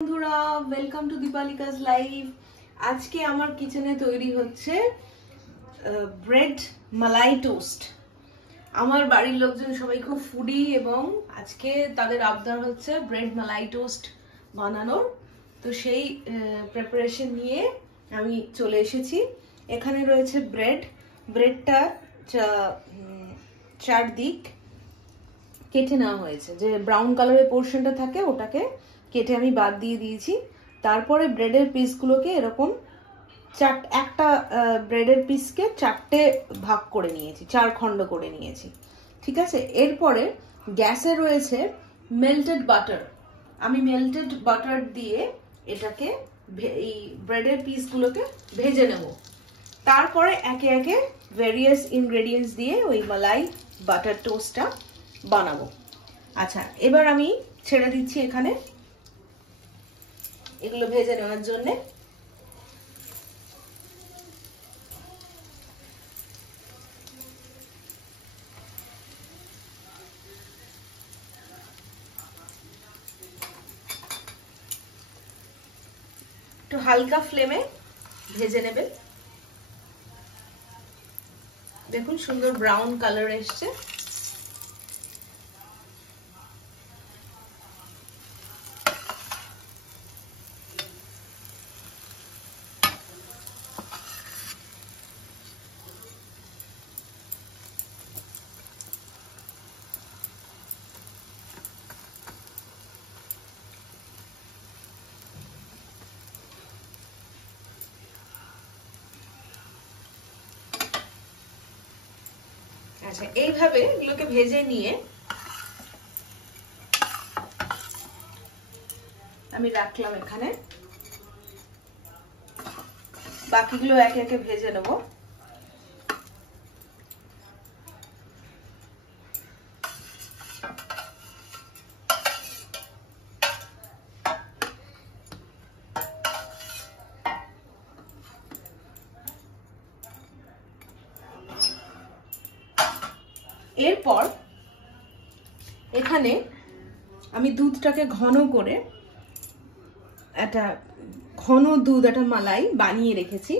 বন্ধুরা, welcome to দীপালিকাস live. আজকে আমার কিচেনে তৈরি হচ্ছে ব্রেড মালাই টোস্ট। আমার বাড়ির লোকজন সবাই খুব ফুডি এবং আজকে তাদের আবদার হচ্ছে ব্রেড মালাই টোস্ট বানানোর। তো সেই প্রিপারেশন নিয়ে আমি চলে এসেছি। এখানে রয়েছে ব্রেডটা চারদিক কেটে নেওয়া হয়েছে, যে ব্রাউন কালারের পোর্শনটা থাকে ওটাকে কেটে আমি বাদ দিয়ে দিয়েছি। তারপরে ব্রেডের পিসগুলোকে এরকম একটা ব্রেডের পিসকে চারটে ভাগ করে নিয়েছি, 4 খণ্ড করে নিয়েছি। ঠিক আছে, এরপরে গ্যাসে রয়েছে মেল্টেড বাটার। আমি মেল্টেড বাটার দিয়ে এটাকে এই ব্রেডের পিসগুলোকে ভেজে নেব। তারপরে একে একে ভেরিয়াস ইনগ্রেডিয়েন্টস দিয়ে ওই মালাই বাটার টোস্টটা বানাবো। আচ্ছা, এবার আমি ছেড়ে দিচ্ছি এখানে এগুলো ভেজে নেওয়ার জন্য। একটু হালকা ফ্লেমে ভেজে নেবেন। দেখুন সুন্দর ব্রাউন কালার এসছে। আচ্ছা, এইভাবে এগুলোকে ভেজে নিয়ে আমি রাখলাম এখানে। বাকিগুলো একে একে ভেজে নেব। এরপর এখানে আমি দুধটাকে ঘন করে একটা ঘন দুধ, একটা মালাই বানিয়ে রেখেছি।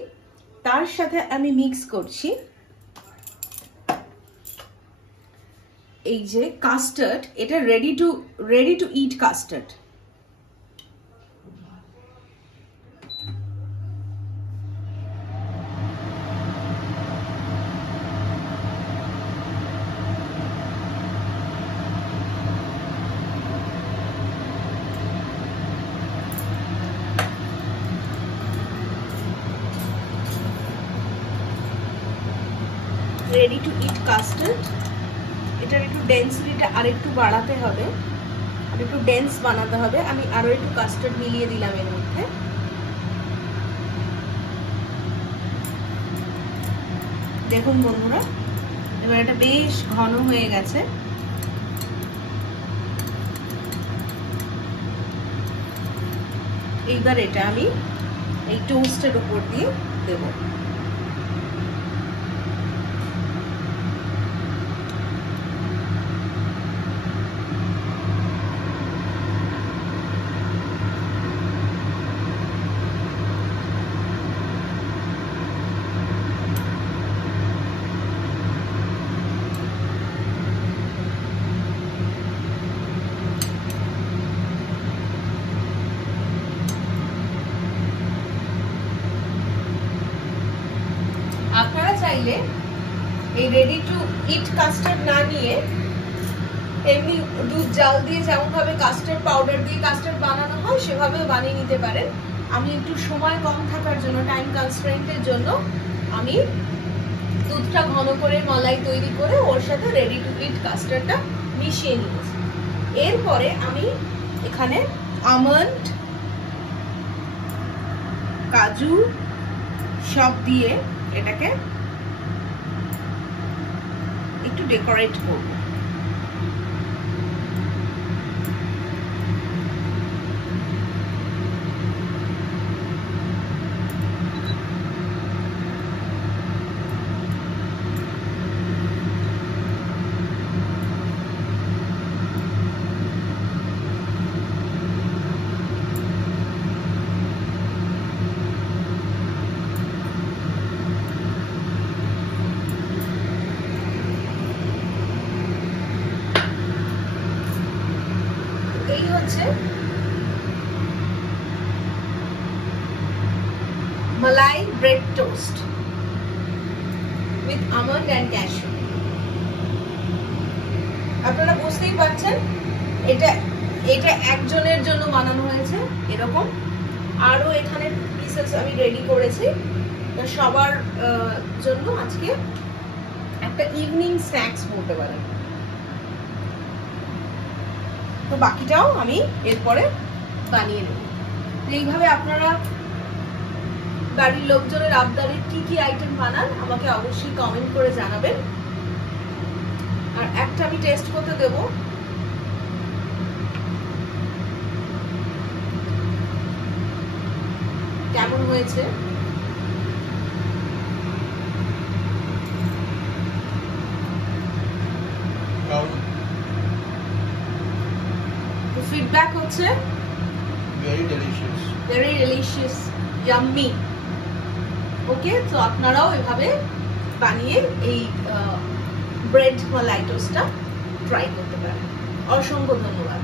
তার সাথে আমি মিক্স করছি এই যে কাস্টার্ড। এটা ready to it custard. Ready to it custard. এটার একটু ডেন্সিটিটা আরেকটু বাড়াতে হবে, আর একটু ডেন্স বানাতে হবে। আমি আরো একটু কাস্টার্ড মিলিয়ে দিলাম এর মধ্যে। দেখুন বন্ধুরা, এবার এটা বেশ ঘন হয়ে গেছে। এইবার এটা আমি এই টোস্টের উপর দিয়ে দেবো। আপনারা চাইলে এই রেডি টু ইট কাস্টার্ড না নিয়ে এমনি দুধ জাল দিয়ে যেমন ভাবে কাস্টার্ড পাউডার দিয়ে কাস্টার্ড বানানো হয় সেভাবেও বানিয়ে নিতে পারেন। আমি একটু সময় কম থাকার জন্য, টাইম কনস্ট্রেন্টের জন্য আমি দুধটা ঘন করে মালাই তৈরি করে ওর সাথে রেডি টু ইট কাস্টার্ডটা মিশিয়ে নিয়েছি। এরপরে আমি এখানে আমন্ড, কাজু সব দিয়ে এটাকে একটু ডেকোরেট করব। হচ্ছে malai bread toast with almond and cashew. আপনারা বুঝতেই পারছেন এটা একজনের জন্য বানানো হয়েছে এরকম। আরো এখানে পিসেস আমি রেডি করেছি, তো সবার জন্য আজকে একটা ইভিনিং স্ন্যাক্স বলতে পারেন। তো বাকিটাও আমি এরপরে বানিয়ে নেব। এইভাবে আপনারা বাড়ির লোকজনের আবদারের কি কি আইটেম বানান আমাকে অবশ্যই কমেন্ট করে জানাবেন। আর একটা আমি টেস্ট করতে দেব, কেমন হয়েছে। ফিডব্যাক হচ্ছে very delicious, yummy. ওকে, তো আপনারাও এভাবে বানিয়ে এই ব্রেড মালাই টোস্টটা ট্রাই করতে পারেন। অসংখ্য ধন্যবাদ।